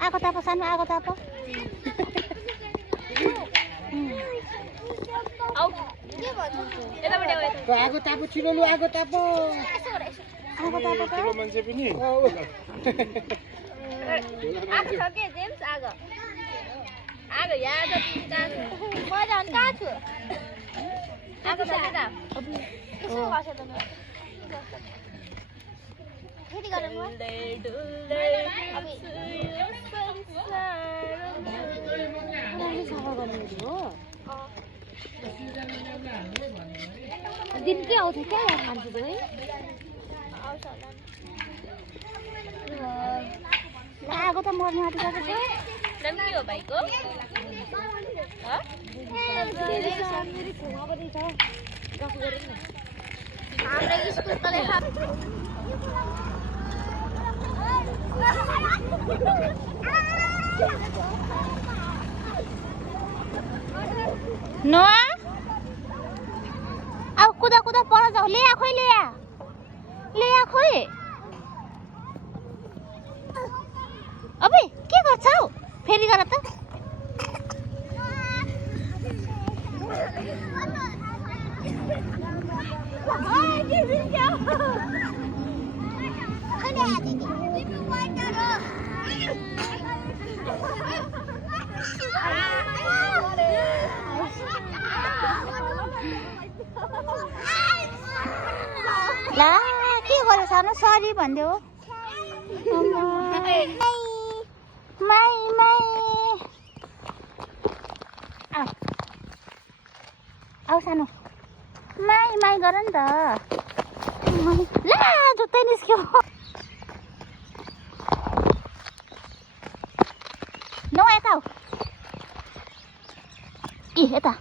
आगो ताप सानो आगो ताप आगो ताप छिलो लु आगो ताप ठुलो मान्छे पनि आगो छ के जेम्स आगो आगो यहाँ त कहाँ छु म झन् कहाँ छु आगो छ के त कसो गर्छ त फेरि गरौँ म दिनकै आउँथ्यो क्या यहाँ मान्छे है आगो त मर्नु आँटिसकेको छ नाम के हो भाइको हाम्रो स्कुलको लेखा नोआ अब कुदा कुदा पर जाऊ लिया खोइ लिया लिया खोइ अबे के गर्छौ फेरि गर त ला के गर्यो सानो सरी भन्दियो माई माई आऊ सानो माई माई गर नि त ला जुत्तै निस्क्यो नौ यता आऊ इ यता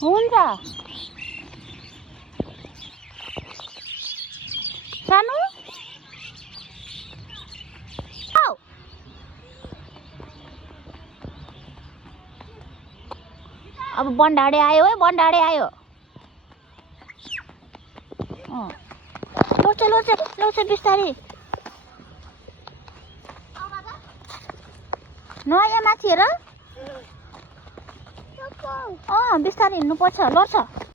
हुन्छ सानो आऊ अब बन्डाडे आयो है बन्डाडे आयो लोचे लोचे लोचे बिस्तारी नयाँ माथि हेर बिस्तारै हिँड्नुपर्छ लड्छ